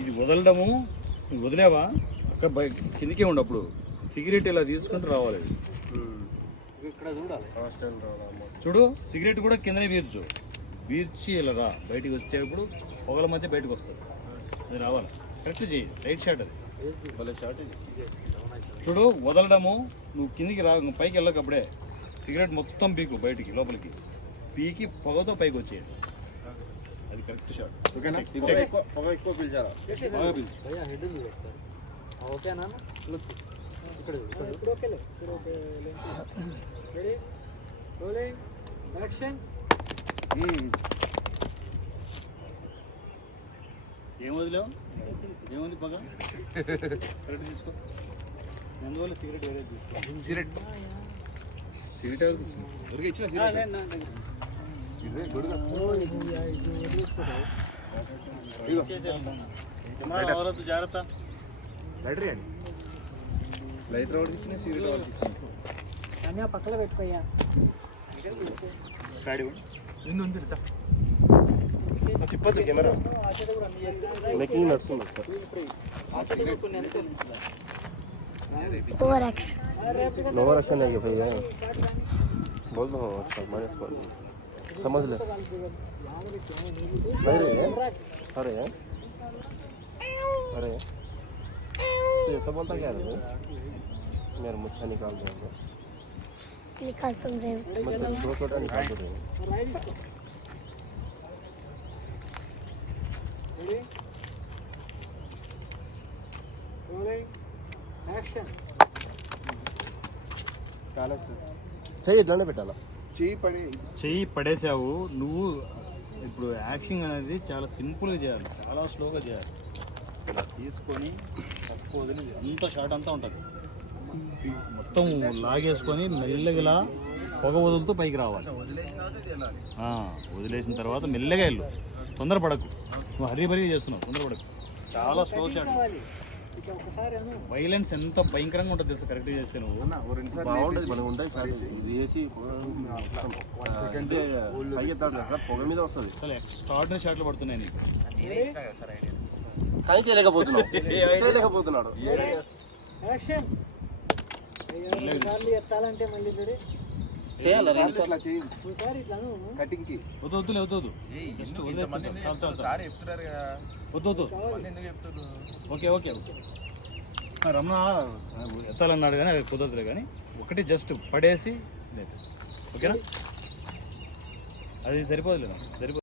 ఇది వదలడము, వదిలేవా అక్కడ కిందకే ఉండు. అప్పుడు సిగరెట్ ఇలా తీసుకుంటూ రావాలి. ఇక్కడ చూడాలి, చూడు సిగరెట్ కూడా కిందనే వీర్చు, వీర్చి ఇలా రా. బయటికి వచ్చేటప్పుడు పొగల మధ్య బయటకు వస్తుంది, అది రావాలి. కరెక్ట్ చేయి, రైట్ షాట్ అది షాట్. చూడు వదలడము, నువ్వు కిందికి రా, పైకి వెళ్ళక అప్పుడే సిగరెట్ మొత్తం పీకు బయటికి లోపలికి పీకి పొగతో పైకి వచ్చేది. అది కరెక్ట్ షాట్. ఓకేనా? పొగ ఎక్కువ పీల్చాలా? బాగా పీల్చు. హెడ్ ఉంది సార్. ఓకేనా? ఇక్కడ యాక్షన్. ఏం వదిలేవు? ఏముంది పొగ? కరెక్ట్ తీసుకో. అందువల్ల సిగరెట్ వేరే తీసుకో. సిగరెట్ ఎవరికి ఇచ్చిన? ఎవరికి ఇచ్చిన సిగరెట్? జాగ్రత్త. లైటర్ అండి, లైటర్ ఎవరికి ఇచ్చిన, సిగరెట్ ఎవరికి ఇచ్చిన? కానీ పక్కన పెట్టుకోయ్యా. తిప్పదు కెమెరా. మేకింగ్ నడుస్తుంది. ओवर एक्शन ओवर एक्शन है भैया, बोल दो। अच्छा माइनस कर समझ ले। अरे अरे अरे तो ऐसा बोलता क्या है? मेरा मुच्छा निकाल दो। निकाल तुम रे, मतलब दो छोटा निकाल दो। చెయ్యి ఇట్లానే పెట్టాలా? చెయ్యి పడేసావు నువ్వు. ఇప్పుడు యాక్షన్ అనేది చాలా సింపుల్గా చేయాలి, చాలా స్లోగా చేయాలి. ఇలా తీసుకొని తక్కువ వదిలి అంత షార్ట్ అంతా ఉంటుంది, మొత్తం లాగేసుకొని మెల్లగా పొగ వదులుతూ పైకి రావాలి. వదిలేసిన తర్వాత మెల్లగా వెళ్ళు, తొందరపడకు. నువ్వు హరీ బరీ చేస్తున్నావు, తొందరపడకు. చాలా స్లో షాట్. వైలెన్స్ ఎంత భయంకరంగా ఉంటుంది తెలుసు కరెక్ట్ చేస్తే. నువ్వు బాగుంటుంది, మనం ఉంటాయి సార్. ఇది వేసి పొగ మీద వస్తుంది. అసలు ఎక్స్ట్రాడినరీ షాట్లు పడుతున్నాయి నీకు, కానీ చేయలేకపోతున్నాడు. ఎత్తాలంటే మళ్ళీ చేయాలి. వద్దు ఓకే ఓకే ఓకే. రమణ ఎత్తాలన్నాడు కానీ అది కుదరదులే. కానీ ఒకటి జస్ట్ పడేసి లేపేసి, ఓకేనా? అది సరిపోదులే, సరిపోదు.